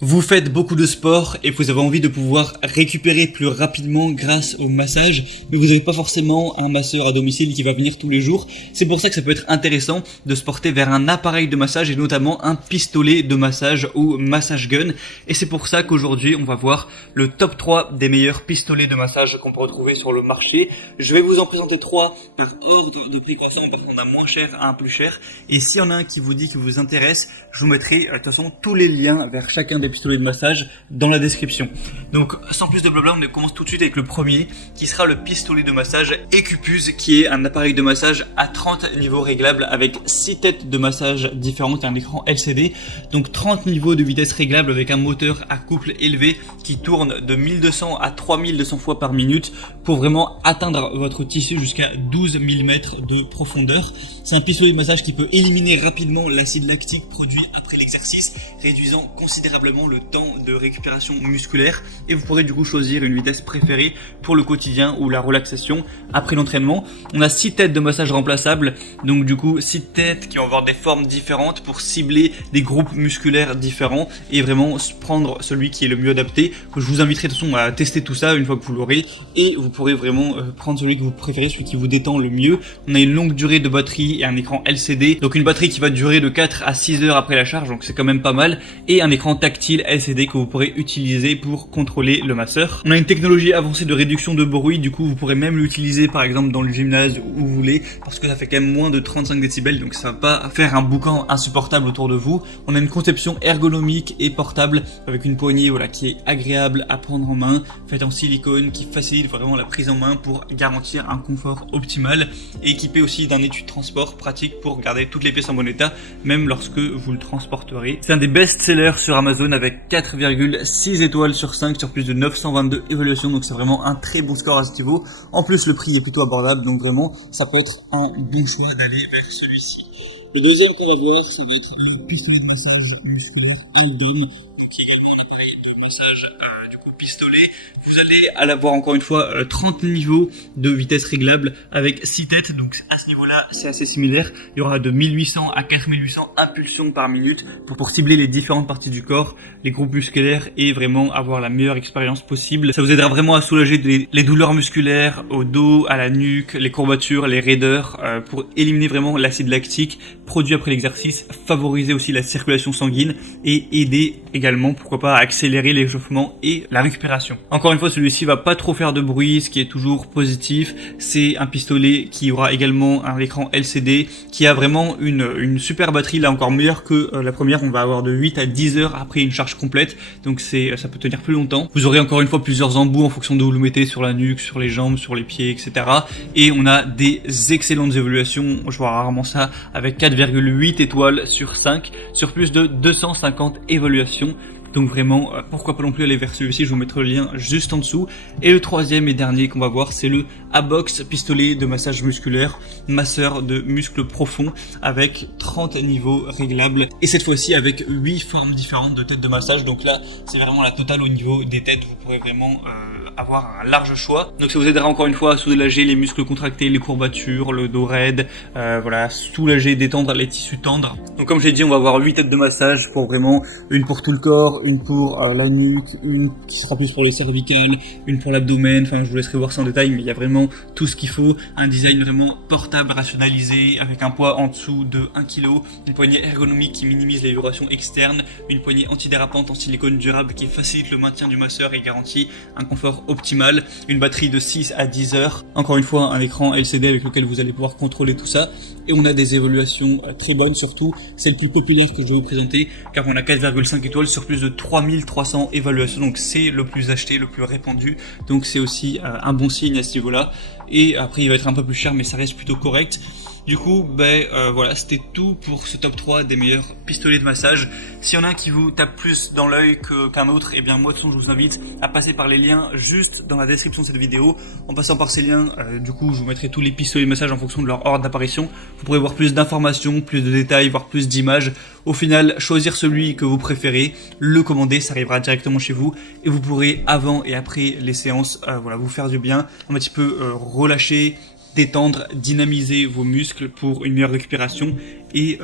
Vous faites beaucoup de sport et vous avez envie de pouvoir récupérer plus rapidement grâce au massage, mais vous n'avez pas forcément un masseur à domicile qui va venir tous les jours. C'est pour ça que ça peut être intéressant de se porter vers un appareil de massage et notamment un pistolet de massage ou massage gun. Et c'est pour ça qu'aujourd'hui on va voir le top 3 des meilleurs pistolets de massage qu'on peut retrouver sur le marché. Je vais vous en présenter 3 par ordre de prix croissant parce qu'on a moins cher à un plus cher. Et s'il y en a un qui vous dit, qui vous intéresse, je vous mettrai de toute façon tous les liens vers chacun des pistolets de massage dans la description. Donc sans plus de blabla, on commence tout de suite avec le premier qui sera le pistolet de massage Ecupuz, qui est un appareil de massage à 30 niveaux réglables avec 6 têtes de massage différentes et un écran LCD. Donc 30 niveaux de vitesse réglable avec un moteur à couple élevé qui tourne de 1200 à 3200 fois par minute pour vraiment atteindre votre tissu jusqu'à 12 mm de profondeur. C'est un pistolet de massage qui peut éliminer rapidement l'acide lactique produit après l'exercice, réduisant considérablement le temps de récupération musculaire, et vous pourrez du coup choisir une vitesse préférée pour le quotidien ou la relaxation après l'entraînement. On a 6 têtes de massage remplaçables, donc du coup 6 têtes qui vont avoir des formes différentes pour cibler des groupes musculaires différents et vraiment prendre celui qui est le mieux adapté. Je vous inviterai de toute façon à tester tout ça une fois que vous l'aurez, et vous pourrez vraiment prendre celui que vous préférez, celui qui vous détend le mieux. On a une longue durée de batterie et un écran LCD, donc une batterie qui va durer de 4 à 6 heures après la charge, donc c'est quand même pas mal, et un écran tactile LCD que vous pourrez utiliser pour contrôler le masseur. On a une technologie avancée de réduction de bruit, du coup vous pourrez même l'utiliser par exemple dans le gymnase où vous voulez, parce que ça fait quand même moins de 35 décibels, donc ça va pas faire un boucan insupportable autour de vous. On a une conception ergonomique et portable avec une poignée qui est agréable à prendre en main, faite en silicone, qui facilite vraiment la prise en main pour garantir un confort optimal, et équipé aussi d'un étui de transport pratique pour garder toutes les pièces en bon état, même lorsque vous le transporterez. C'est un des best-sellers sur Amazon avec 4,6 étoiles sur 5 sur plus de 922 évaluations, donc c'est vraiment un très bon score à ce niveau. En plus le prix est plutôt abordable, donc vraiment ça peut être un bon choix d'aller vers celui-ci. Le deuxième qu'on va voir, ça va être le pistolet de massage musculaire Aldom, qui est également un appareil de massage du coup pistolet. Vous allez avoir encore une fois 30 niveaux de vitesse réglable avec 6 têtes, donc à ce niveau-là c'est assez similaire. Il y aura de 1800 à 4800 impulsions par minute pour cibler les différentes parties du corps, les groupes musculaires, et vraiment avoir la meilleure expérience possible. Ça vous aidera vraiment à soulager les douleurs musculaires au dos, à la nuque, les courbatures, les raideurs, pour éliminer vraiment l'acide lactique produit après l'exercice, favoriser aussi la circulation sanguine et aider également, pourquoi pas, à accélérer l'échauffement et la récupération. Encore une fois, celui-ci va pas trop faire de bruit, ce qui est toujours positif. C'est un pistolet qui aura également un écran LCD, qui a vraiment une super batterie, là encore meilleure que la première. On va avoir de 8 à 10 heures après une charge complète, donc ça peut tenir plus longtemps. Vous aurez encore une fois plusieurs embouts en fonction de où vous le mettez, sur la nuque, sur les jambes, sur les pieds, etc. Et on a des excellentes évaluations, je vois rarement ça, avec 4,8 étoiles sur 5 sur plus de 250 évaluations. Donc vraiment, pourquoi pas non plus aller vers celui-ci, je vous mettrai le lien juste en dessous. Et le troisième et dernier qu'on va voir, c'est le Abox pistolet de massage musculaire, masseur de muscles profonds avec 30 niveaux réglables. Et cette fois-ci avec 8 formes différentes de têtes de massage. Donc là, c'est vraiment la totale au niveau des têtes. Vous pourrez vraiment avoir un large choix. Donc ça vous aidera encore une fois à soulager les muscles contractés, les courbatures, le dos raide, soulager, détendre les tissus tendres. Donc comme j'ai dit, on va avoir 8 têtes de massage pour vraiment une pour tout le corps, une pour la nuque, une qui sera plus pour les cervicales, une pour l'abdomen. Enfin, je vous laisserai voir ça en détail, mais il y a vraiment tout ce qu'il faut. Un design vraiment portable, rationalisé, avec un poids en dessous de 1 kg, une poignée ergonomique qui minimise les vibrations externes, une poignée antidérapante en silicone durable qui facilite le maintien du masseur et garantit un confort optimal, une batterie de 6 à 10 heures, encore une fois un écran LCD avec lequel vous allez pouvoir contrôler tout ça, et on a des évaluations très bonnes. Surtout c'est le plus populaire que je vais vous présenter, car on a 4,5 étoiles sur plus de 3300 évaluations, donc c'est le plus acheté, le plus répandu, donc c'est aussi un bon signe à ce niveau-là. Et après il va être un peu plus cher, mais ça reste plutôt correct. Du coup, voilà, c'était tout pour ce top 3 des meilleurs pistolets de massage. S'il y en a un qui vous tape plus dans l'œil qu'un autre, et bien moi de toute façon je vous invite à passer par les liens juste dans la description de cette vidéo. En passant par ces liens, du coup je vous mettrai tous les pistolets de massage en fonction de leur ordre d'apparition. Vous pourrez voir plus d'informations, plus de détails, voir plus d'images. Au final, choisir celui que vous préférez, le commander, ça arrivera directement chez vous, et vous pourrez avant et après les séances, vous faire du bien, un petit peu relâcher, détendre, dynamiser vos muscles pour une meilleure récupération et